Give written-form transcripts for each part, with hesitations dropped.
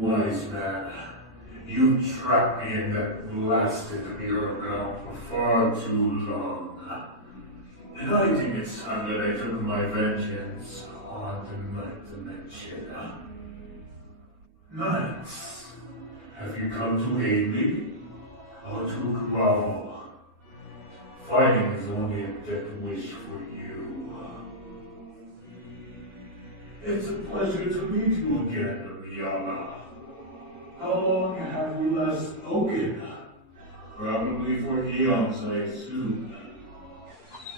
Wise man, you trapped me in that blasted mirror realm for far too long. And I think it's time that I took my vengeance on the ninth dimension. Knights, have you come to aid me? Or to grovel? Fighting is only a death wish for you. It's a pleasure to meet you again, Reala. How long have we last spoken? Probably for eons, I assume.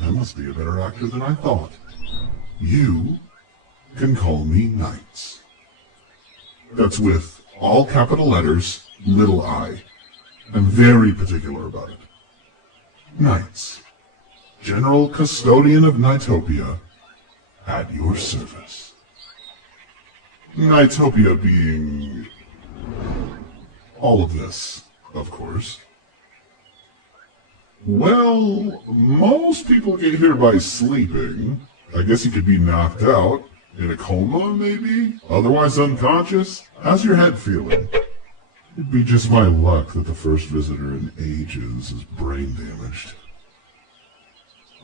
I must be a better actor than I thought. You can call me Knights. That's with all capital letters, little I. I'm very particular about it. Knights, General Custodian of Nightopia, at your service. Nightopia being all of this, of course. Well, most people get here by sleeping. I guess you could be knocked out, in a coma maybe, otherwise unconscious. How's your head feeling? It'd be just my luck that the first visitor in ages is brain damaged.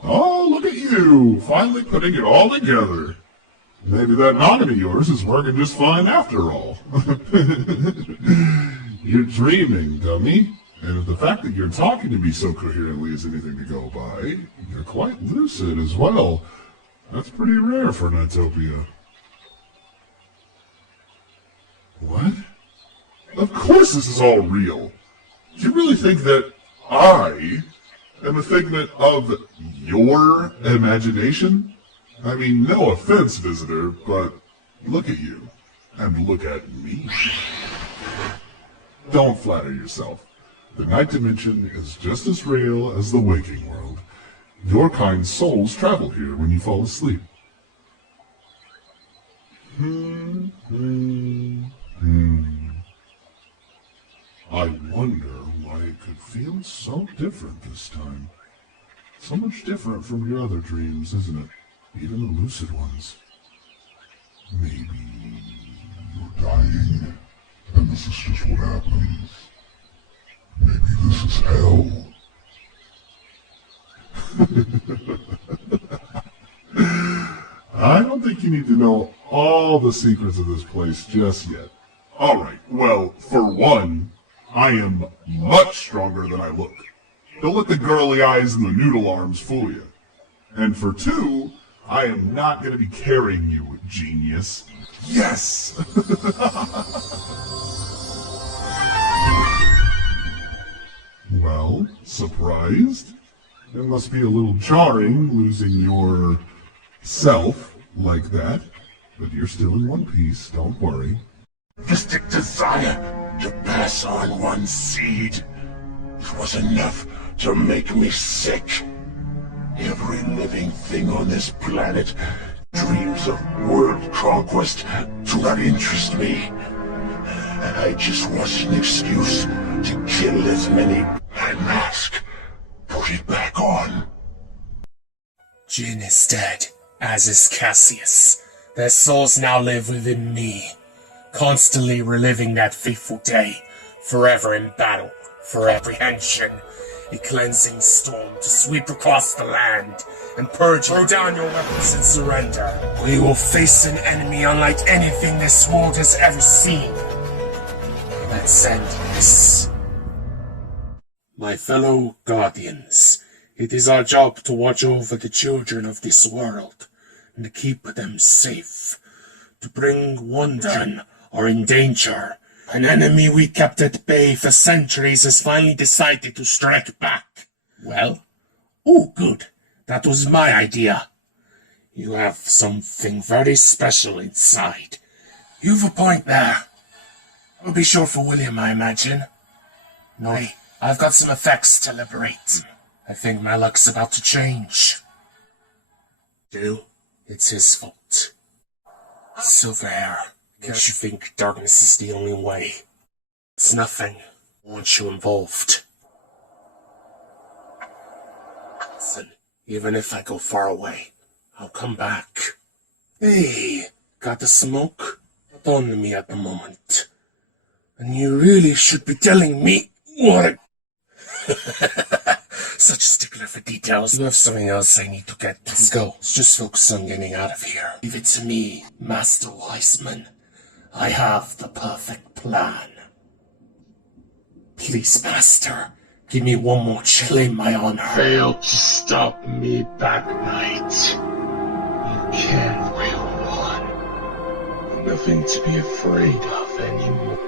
Oh, look at you, finally putting it all together. Maybe that noggin of yours is working just fine after all. You're dreaming, dummy. And if the fact that you're talking to me so coherently is anything to go by, you're quite lucid as well. That's pretty rare for Nightopia. What? Of course this is all real. Do you really think that I am a figment of your imagination? I mean, no offense, visitor, but look at you, and look at me. Don't flatter yourself. The night dimension is just as real as the waking world. Your kind's souls travel here when you fall asleep. I wonder why it could feel so different this time. So much different from your other dreams, isn't it? Even the lucid ones. Maybe you're dying, and this is just what happens. Maybe this is hell. I don't think you need to know all the secrets of this place just yet. Alright, well, for one, I am much stronger than I look. Don't let the girly eyes and the noodle arms fool you. And for two, I am not going to be carrying you, genius. Yes! Well, surprised? It must be a little jarring losing your self like that. But you're still in one piece, don't worry. Mystic desire to pass on one's seed. It was enough to make me sick. Every living thing on this planet dreams of world conquest do not interest me. I just want an excuse to kill as many. My mask. Put it back on. Jin is dead, as is Cassius. Their souls now live within me, constantly reliving that fateful day, forever in battle, for apprehension. A cleansing storm to sweep across the land and purge. Throw down your weapons and surrender. We will face an enemy unlike anything this world has ever seen. Let's end this. My fellow guardians, it is our job to watch over the children of this world and to keep them safe. To bring wonder or in danger. An enemy we kept at bay for centuries has finally decided to strike back. Well? Oh, good. That was my idea. You have something very special inside. You've a point there. I'll be short for William, I imagine. No, I've got some effects to liberate. I think my luck's about to change. It's his fault. Silver hair. Guess you think darkness is the only way. It's nothing. I want you involved. Listen, even if I go far away, I'll come back. Hey, got the smoke? Not on me at the moment. And you really should be telling me what a... Such a stickler for details. You have something else I need to get. Let's go. Let's just focus on getting out of here. Leave it to me, Master Weissman. I have the perfect plan. Please, Master, give me one more chance. Claim my honor. Failed to stop me back, Knight. You can't real one. Nothing to be afraid of anymore.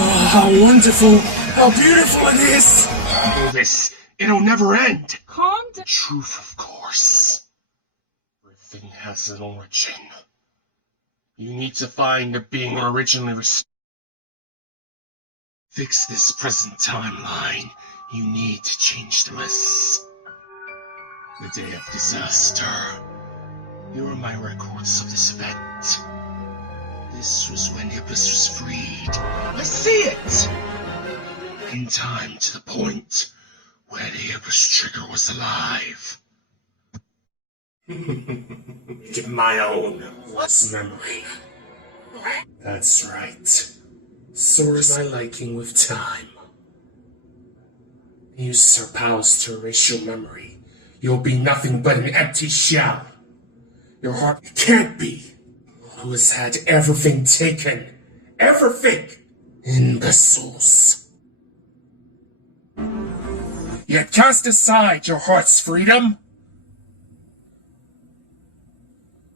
Oh, how wonderful! How beautiful it is! Do this. It'll never end. Calm down. Truth, of course. Everything has an origin. You need to find the being originally fix this present timeline. You need to change the mess. The day of disaster. Here are my records of this event. This was when Hippus was freed. I see it! In time to the point where the Hippus trigger was alive. Get my own lost memory. That's right. Soars my liking with time. Use her powers to erase your memory. You'll be nothing but an empty shell. Your heart can't be. Who has had everything taken. Everything. Imbeciles. Yet cast aside your heart's freedom.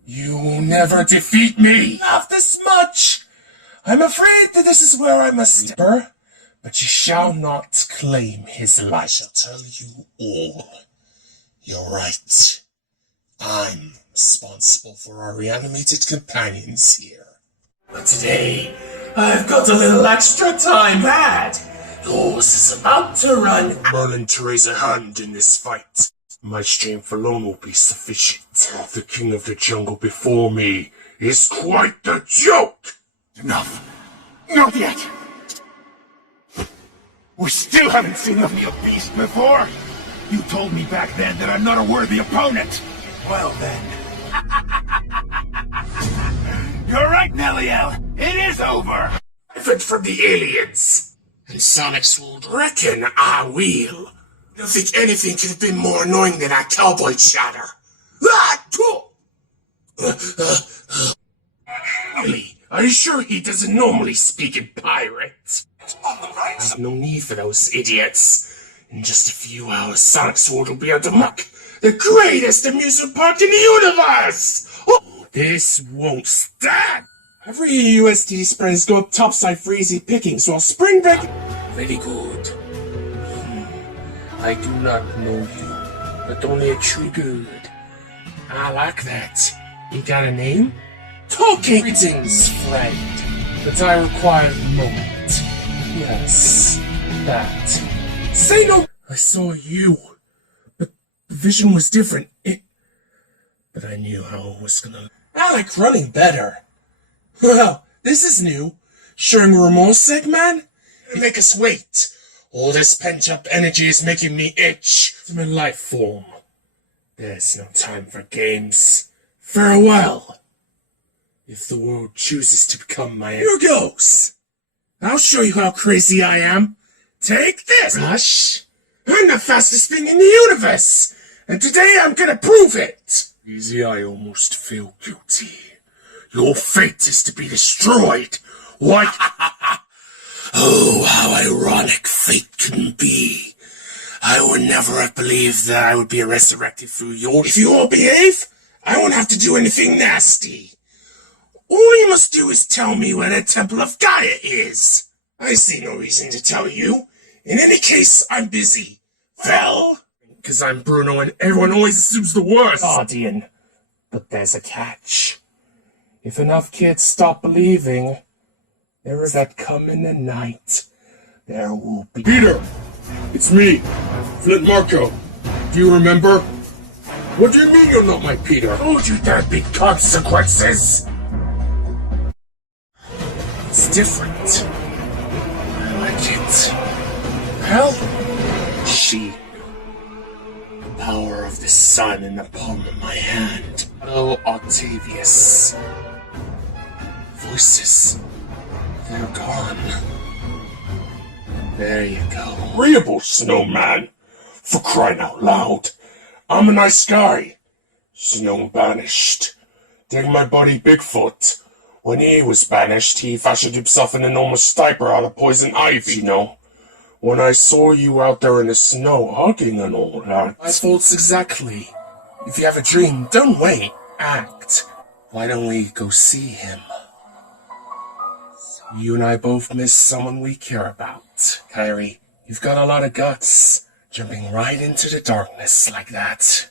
You will never defeat me! Not this much! I'm afraid that this is where I must step, but you shall not claim his life. I shall tell you all. You're right. I'm responsible for our reanimated companions here. But today, I've got a little extra time, lad. Yours is about to run. Merlin to raise a hand in this fight. My strength alone will be sufficient. The king of the jungle before me is quite the joke! Enough. Not yet. We still haven't seen the beast before. You told me back then that I'm not a worthy opponent. Well then. You're right, Neliel. It is over. Different from the aliens. And Sonic's would reckon I will. I don't think anything could have been more annoying than that cowboy chatter. Really? Are you sure he doesn't normally speak in pirate? There's no need for those idiots. In just a few hours, Sonic's World will be able to mock the greatest amusement park in the universe! Oh, this won't stand! Every USD spread is going topside for easy pickings while spring break... Very good. I do not know you, but only a true good. I like that. You got a name? Talking greetings, friend. But I require a moment. Yes, that. Say no! I saw you, but the vision was different. But I knew how it was gonna... I like running better. Well, this is new. Sharing remorse, man? Make us wait. All this pent-up energy is making me itch. It's my life form. There's no time for games. Farewell. If the world chooses to become my... Here goes. I'll show you how crazy I am. Take this. Rush. I'm the fastest thing in the universe. And today I'm gonna prove it. Easy, I almost feel guilty. Your fate is to be destroyed. What? Oh, how ironic fate can be. I would never have believed that I would be resurrected through your... If you all behave, I won't have to do anything nasty. All you must do is tell me where the Temple of Gaia is. I see no reason to tell you. In any case, I'm busy. Well, because I'm Bruno and everyone always assumes the worst. Guardian. But there's a catch. If enough kids stop believing... There is that come in the night. There will be... Peter! It's me, Flint Marco. Do you remember? What do you mean you're not my Peter? Told you there'd be consequences! It's different. I like it. Well, she... The power of of the sun in the palm of my hand. Oh, Octavius. Voices. They're gone. There you go. Agreeable, snowman. For crying out loud. I'm a nice guy. Snow banished. Take my buddy Bigfoot. When he was banished, he fashioned himself an enormous diaper out of poison ivy, you know. When I saw you out there in the snow hugging and all that. My faults exactly. If you have a dream, don't wait. Act. Why don't we go see him? You and I both miss someone we care about. Kyrie, you've got a lot of guts. Jumping right into the darkness like that.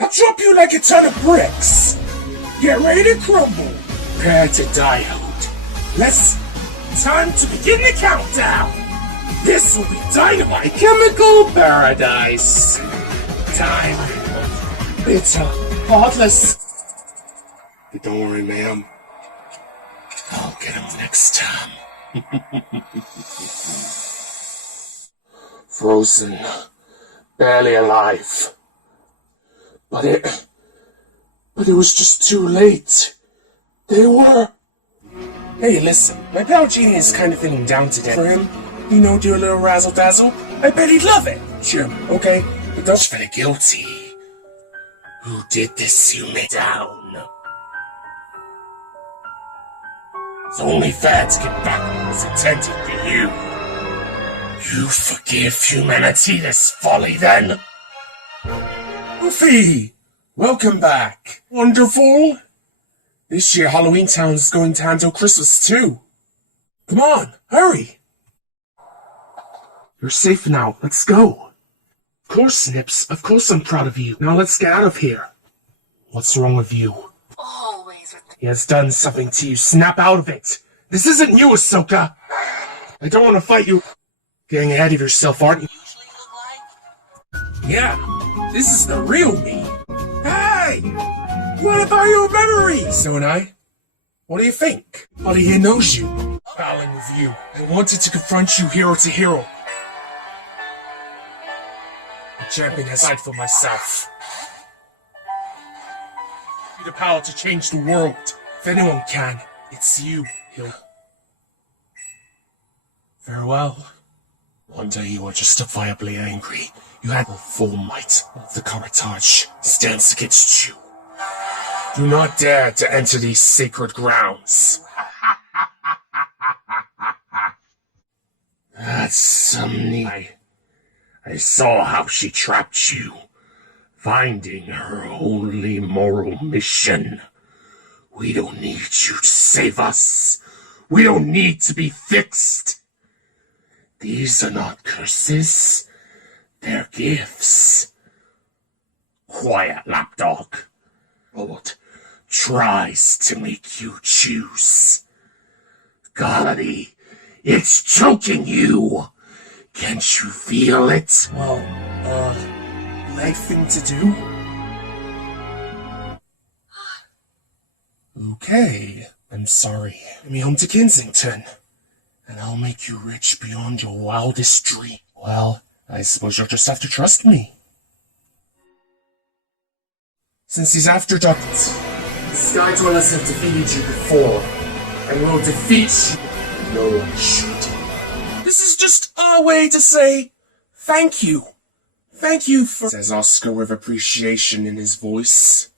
I'll drop you like a ton of bricks. Get ready to crumble. Prepare to die, Hood. Time to begin the countdown. This will be dynamite chemical paradise. Time. Bitter. Heartless. But don't worry, ma'am. I'll get him next time. Frozen. Barely alive. But it was just too late. They were... Hey, listen, my pal Genie is kind of feeling down today. For him, you know, do a little razzle-dazzle. I bet he'd love it. Sure, okay, but don't feel guilty. Who did this, you made down? It's only fair to get back what was intended for you. You forgive humanity this folly, then? Goofy! Welcome back. Wonderful. This year, Halloween Town is going to handle Christmas, too. Come on, hurry. You're safe now. Let's go. Of course, Snips. Of course I'm proud of you. Now let's get out of here. What's wrong with you? Always with He has done something to you. Snap out of it. This isn't you, Ahsoka. I don't want to fight you. Getting ahead of yourself, aren't you? usually look like. Yeah, this is the real me. Hey! What about your memory? So and I? What do you think? Buddy here knows you. Bowing with you. I wanted to confront you hero to hero. The champion has died for myself. The power to change the world. If anyone can, it's you, Hill. Farewell. One day you were justifiably angry. You had the full might of the Karataj stands against you. Do not dare to enter these sacred grounds. That's some neat. I saw how she trapped you. Finding her only moral mission. We don't need you to save us. We don't need to be fixed. These are not curses. They're gifts. Quiet, lapdog. What tries to make you choose? Golly, it's choking you. Can't you feel it? Well, right thing to do? Okay, I'm sorry. Take me home to Kensington, and I'll make you rich beyond your wildest dream. Well, I suppose you'll just have to trust me. Since these after dark, the Sky Dwellers have defeated you before, and will defeat you. No one should. This is just our way to say thank you. Thank you for... says Oscar with appreciation in his voice.